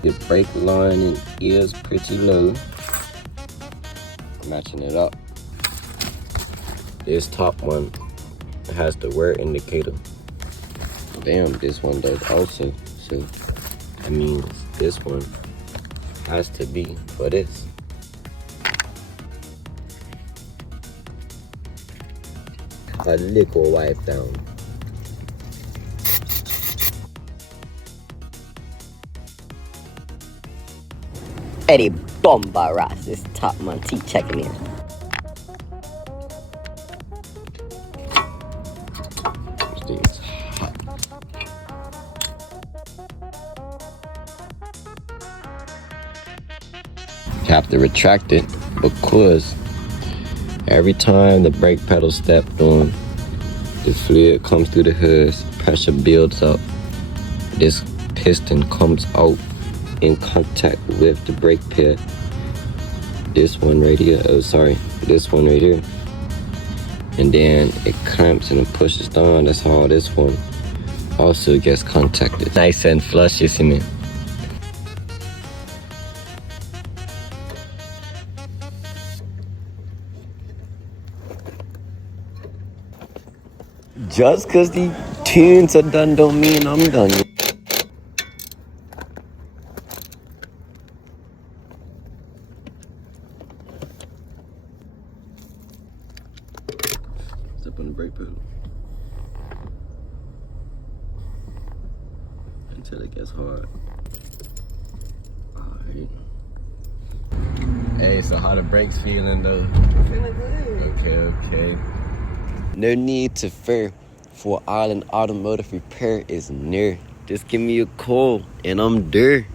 The brake line is pretty low. Matching it up. This top one has the wear indicator. Damn, this one does also. So that means this one has to be for this. A liquid wipe down. Eddie Bomba Ross, this top Monty checking in. This thing's hot. You have to retract it because every time the brake pedal stepped on, the fluid comes through the hose, pressure builds up, this piston comes out in contact with the brake pad. This one right here, this one right here. And then it clamps and it pushes down. That's how this one also gets contacted. Nice and flush, you see me? Just cause the tunes are done don't mean I'm done. Step on the brake pedal until it gets hard. Alright. Hey, so how the brakes feeling though? Feeling good. Okay. No need to fear, for Island Automotive repair is near. Just give me a call and I'm there.